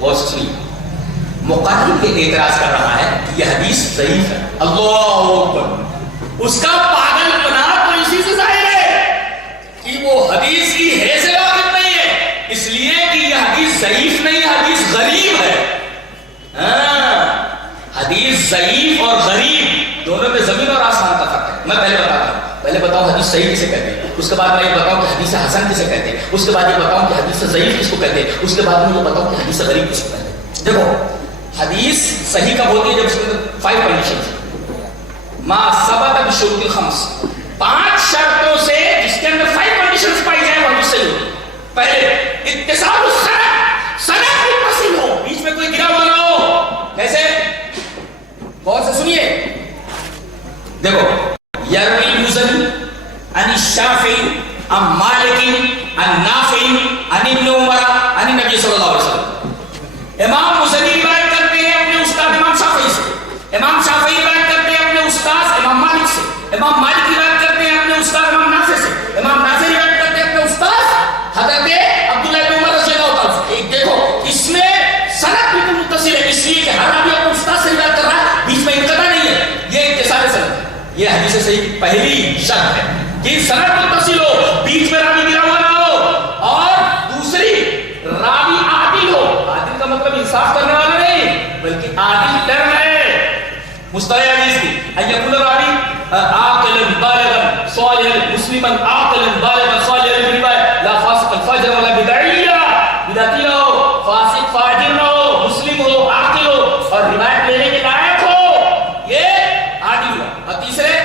غور سے سنیے، مقرر یہ اعتراض کر رہا ہے کہ یہ حدیث ضعیف ہے. اللہ اکبر. اس کا پاگل پنا تو اسی سے ظاہر ہے کہ وہ حدیث کی ہے سے واقف نہیں ہے، اس لیے کہ یہ حدیث ضعیف نہیں، حدیث غریب ہے. حدیث ضعیف اور غریب دونوں میں زمین اور آسمان کا فرق ہے. میں پہلے بتاتا ہوں. پہلے بتاؤں حدیث صحیح کسے کہتے ہیں، اس کے بعد میں یہ بتاؤں کہ حدیث حسن کسے کہتے ہیں، اس کے بعد یہ بتاؤں کہ حدیث ضعیف کس کو کہتے ہیں، اس کے بعد میں یہ بتاؤں کہ حدیث غریب کس کو کہتے ہیں. دیکھو حدیث صحیح کب ہوتی ہے؟ جب اس کے اندر 5 کنڈیشنز ما ثبت بشروط الخمس، 5 شرطوں سے جس کے اندر 5 کنڈیشنز پائی جائیں وہ حدیث صحیح ہوتی ہے. پہلے اتصال السند، سند متصل ہو، بیچ میں کوئی گرا ہوا نہ ہو. کیسے؟ غور سے سنیے. دیکھو یروی المزنی عن الشافعی عن مالک عن نافع عن ابن عمر عن النبی صلی اللہ علیہ وسلم. امام مزنی روایت کرتے ہیں اپنے استاد امام شافعی سے، امام شافعی روایت کرتے ہیں اپنے استاد امام مالک سے، امام مالک روایت کرتے ہیں اپنے استاد امام نافع سے، امام نافع روایت کرتے ہیں اپنے استاد حضرت عبداللہ بن عمر رضی اللہ تعالیٰ سے. ایک دیکھو اس میں سند بھی متصل ہے، اس لیے کہ ہر آدمی اپنے استاد سے روایت کر رہا ہے، بیچ میں انقطاع نہیں ہے. یہ اتصال سند، یہ حدیث صحیح کی پہلی شرط ہے کہ سند متصل ہو، بیچ میں راوی گرا ہوا نہ ہو، اور دوسری راوی عادل ہو. عادل کا مطلب انصاف کرنے والا نہیں بلکہ عادل ٹرم ہے مصطلح حدیث کی. ایقول راوی عاقلا بالغا صالحا مسلما عاقلا بالغا صالحا روایت لا فاسقا فاجرا ولا بدعیا، بدعتی نہ ہو، فاسق فاجر نہ ہو، مسلم ہو، عاقل ہو اور روایت لینے کے لائق ہو، یہ عادل ہو. اور تیسرے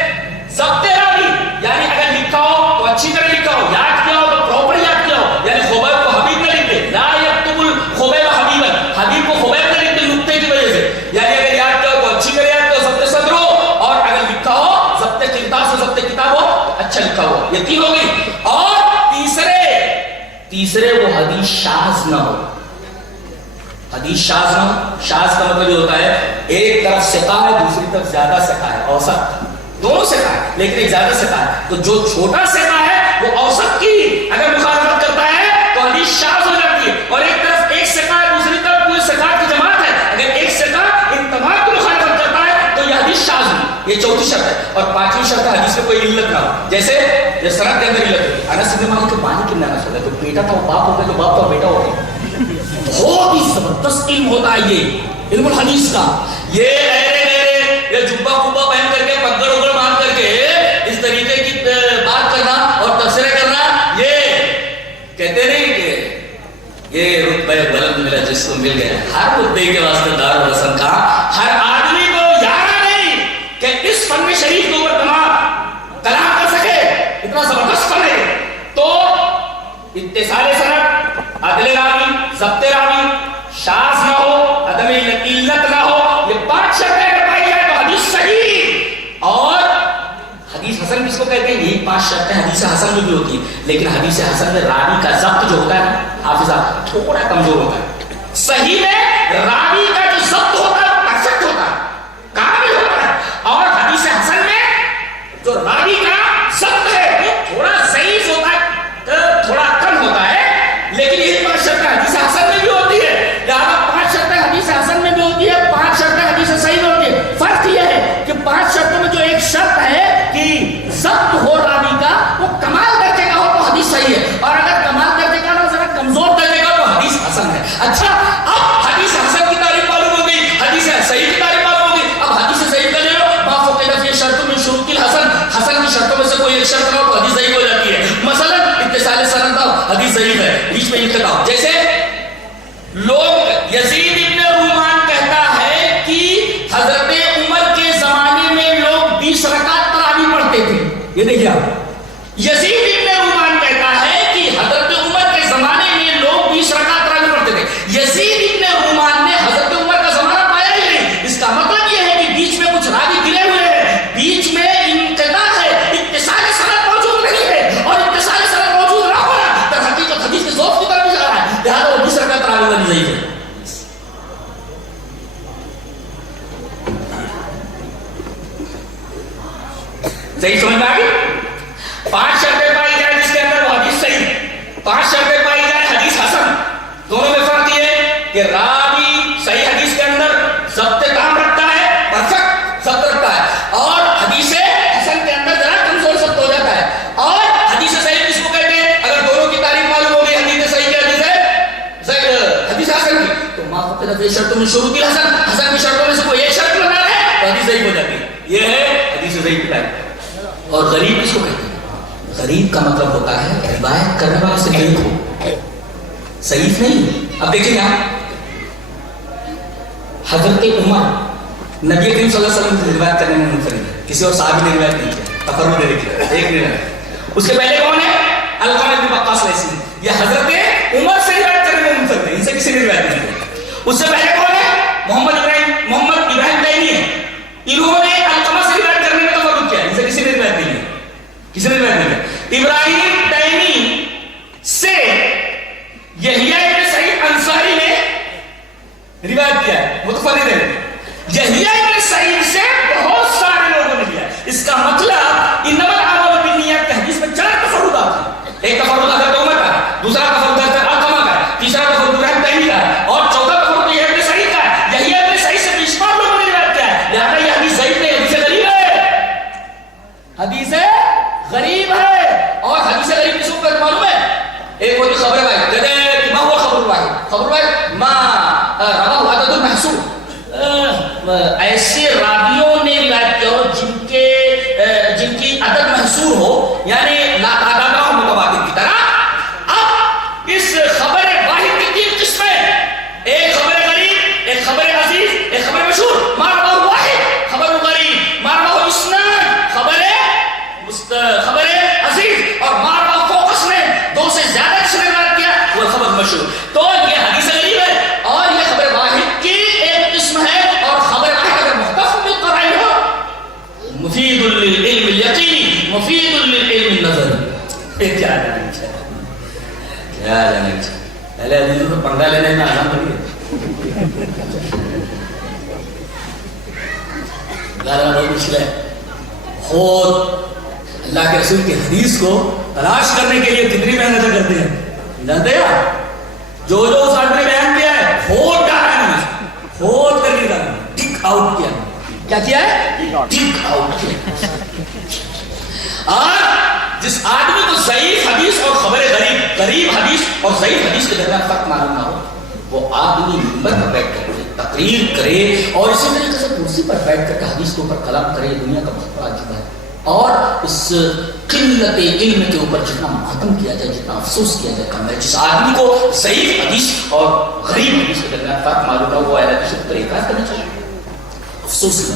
ضبط راوی، یعنی اگر لکھا ہو تو اچھی طرح لکھا ہو، یاد کیا ہو تو پراپر یاد کیا ہو. یعنی خبیب کو حبیب نہ لکھ دے، لا یکتب الخبیب حبیبا، حبیب کو خبیب نہ لکھ دے نقطے کی وجہ سے. یعنی اگر یاد کیا ہو تو اچھی طرح یاد کیا ہو، ضبط صدر ہو، اور اگر لکھا ہو ضبط قرطاس سے ضبط کتاب ہو تو اچھا لکھا ہو. یہ 3 ہو گئی. اور تیسرے وہ حدیث شاذ نہ ہو. حدیث شاذ نہ ہو. شاذ کا مطلب یہ ہوتا ہے ایک طرف ثقہ ہے دوسری طرف زیادہ ثقہ ہے، اوسط دونوں ثقہ ہے لیکن ایک زیادہ ثقہ ہے. تو جو چھوٹا ثقہ ہے وہ اوسط کی اگر مخالفت کرتا ہے تو حدیث شاذ ہو جاتی ہے. اور ایک طرف ایک ثقہ ہے دوسری طرف پورے ثقات کی جماعت ہے، اگر ایک ثقہ ان تمام کی مخالفت کرتا ہے تو یہ حدیث شاذ ہوئی. یہ چوتھی شرط ہے. اور 5ویں شرط ہے حدیث میں کوئی علت نہ ہو. جیسے سند کے اندر علت ہوئی، انس بن مالک کے پانی کتنا نہ سولا تو بیٹا تھا وہ باپ ہو گیا، تو باپ تھا بیٹا ہو گیا. بہت ہی زبردست علم ہوتا ہے یہ علم الحدیث کا. یہ جبہ کبا پہن کر کے پگڑ اگڑ مار کر کے اس طریقے کی بات کرنا اور تبصرے کرنا، یہ کہتے نہیں کہ یہ رتبہ بلند ملا جس کو مل گیا. ہر رتبے کے واسطے دار الحسن کا ہر آدمی کو یاد نہیں کہ اس فن شریف کے اوپر کلام کر سکے، اتنا زبردست فن ہے. تو اتصال سند، عدل راوی، ضبط راوی، شاذ نہ ہو، عدم علت نہ ہو، یہ 5 شرطیں اگر پائی جائے تو حدیث صحیح. اور حدیث حسن کس کو کہتے ہیں؟ یہی 5 شرطیں حدیث حسن میں بھی ہوتی ہیں. لیکن حدیث حسن میں راوی کا ضبط جو ہوتا ہے نا حافظہ تھوڑا کمزور ہوتا ہے. صحیح میں راوی کا جو ضبط ہوتا ہے پرفیکٹ ہوتا ہے، کامل ہوتا ہے. اور حدیث حسن میں جو راوی کا ضبط ہے وہ تھوڑا ضعیف ہوتا ہے، تھوڑا کم ہوتا ہے. لیکن یہ 5 شرطیں حدیث حسن میں بھی ہوتی ہے. لہٰذا 5 شرطیں حدیث حسن میں بھی ہوتی ہے، 5 شرطیں حدیث صحیح میں ہوتی ہے. فرق یہ ہے کہ 5 شرطوں میں جو ایک شرط ہے کہ ضبط ہو راوی کا، وہ کمال درجے کا ہو تو حدیث صحیح ہے، اور اگر کمال درجے کا نہ ذرا کمزور درجے کا تو حدیث حسن ہے. اچھا اب حدیث حسن کی تعریف معلوم ہو گئی، حدیث صحیح کی تعریف معلوم ہو گئی. اب حدیث صحیح کا لے لو، ما فوق یہ شرط من شروط الحسن، حسن کی شرطوں میں سے کوئی ایک شرط نہ ہو تو حدیث صحیح ہو جاتی ہے. مثلا اتصال سند تھا، حدیث ضعیف ہے، بیچ میں انقطاع. جیسے لوگ یزید ابن رومان کہتا ہے کہ حضرت عمر کے زمانے میں لوگ 20 رکعت تراویح پڑھتے تھے. یہ دیکھیے آپ، یزید ابن رومان کہتا ہے کہ حضرت عمر کے زمانے میں لوگ 20 رکعت تراویح پڑھتے تھے. یزید ابن رومان نے حضرت عمر کا زمانہ پایا ہی نہیں. اس کا مطلب یہ ہے کہ بیچ میں کچھ راوی گرے ہوئے ہیں، بیچ میں انقطاع ہے، اتصال سند موجود نہیں ہے. اور اتصال سند موجود نہ ہونا در حقیقت حدیث کے ذوق کی طرف جا رہا ہے. لہٰذا وہ 20 رکعت تراویح والی ضعیف ہے. صحیح سمجھ میں آ گئی؟ 5 شرطیں پائی جائیں جس کے اندر وہ حدیث صحیح، 5 شرطیں پائی جائیں حدیث حسن. دونوں میں فرق یہ ہے کہ رات یہ شرطوں میں شروط الحسن، حسن کی شرطوں میں سے کوئی ایک شرط بنا ہے تو حدیث ضعیف ہو جاتی ہے. یہ ہے حدیث ضعیف ٹائپ. اور غریب کس کو کہتے ہیں؟ غریب کا مطلب ہوتا ہے روایت کرنے والا سے غریب ہو، ضعیف نہیں. اب دیکھیں یہاں حضرت عمر نبی کریم صلی اللہ علیہ وسلم کی روایت کرنے میں منفرد ہے، کسی اور صحابی نے روایت نہیں کیا، تفرد دے رکھی ایک نے. اس کے پہلے کون ہے؟ علقمہ بن وقاص لیثی. یہ حضرت عمر سے روایت کرنے میں منفرد ہے، ان سے کسی نے روایت نہیں کی. اس سے پہلے کون ہے؟ محمد ابراہیم تیمی ہے. انہوں نے علقمہ سے روایت کرنے میں تفرد کیا، ان سے کسی نے روایت نہیں کی. کسی نے روایت نہیں کی. ابراہیم تیمی سے یحییٰ ابن سعید انصاری نے روایت کیا ہے، متفرد ہے. یحییٰ ابن سعید سے بہت سارے لوگوں نے لیا. اس کا مطلب انما الاعمال بالنیات کی حدیث میں 4 تفردات ہیں. ایک تفرد حضرت عمر کا ہے، دوسرا تفرد حضرت علقمہ کا ہے، تیسرا تفرد ابراہیم تیمی کا ہے، اور چوتھا تفرد یحییٰ ابن سعید کا ہے. یحییٰ ابن سعید سے بیشمار لوگوں نے روایت کیا ہے. لہذا یہ حدیث ضعیف نہیں، حدیث غریب ہے. حدیث غریب ہے. اور حدیث غریب کی صورت معلوم ہے؟ ایک ہوتی خبر واحد. کہتے ہیں کہ ما هو خبر واحد؟ خبر واحد ما رواہ عدد المحصور، ایسے راویوں نے روایت کیا ہو جن کی عدد محصور ہو، یعنی لا تعداد اور متواتر کی طرح. اب اس خبر واحد کی 3 قسمیں، ایک خبر غریب، ایک خبر عزیز، ایک خبر مشہور. ما رواہ واحد خبر غریب، ما رواہ اسناد خبر عزیز، اور ما رواہ فوق اسناد 2 سے زیادہ کس نے روایت کیا وہ خبر مشہور. تو یہ حدیث غریب ہے اور یہ خبر واحد کی ایک قسم ہے. اور خبر واحد اگر محتفظ بالقرائن ہو، مفید للعلم الیقینی، مفید للعلم النظری. کیا جانا چاہیے پہلے حدیثوں کو پنگا لینے میں آسان پڑی ہے، بہت مشکل ہے. خود اللہ کے رسول کی حدیث کو تلاش کرنے کے لیے کتنی محنتیں کرتے ہیں جانتے ہیں؟ جو اس آدمی نے بیان کیا ہے کھود ڈالا ہے، کھود کر کے ڈالا، ٹک آؤٹ کیا. کیا کیا ہے؟ ٹک آؤٹ کیا. اور جس آدمی کو ضعیف حدیث اور خبر غریب حدیث اور ضعیف حدیث کے درمیان فرق معلوم نہ ہو، وہ آدمی منبر پر بیٹھ کر تقریر کرے اور اسی طریقے سے کرسی پر بیٹھ کر کے حدیث کے اوپر کلام کرے، دنیا کا بہت بڑا عجیب ہے. اور اس قلت علم کے اوپر جتنا ماتم کیا جائے، جتنا افسوس کیا جائے کم ہے. جس آدمی کو ضعیف حدیث اور غریب حدیث کے درمیان فرق معلوم نہ ہو، وہ اہل حدیث کو طریقہ کرنا چاہیے. افسوس ہے.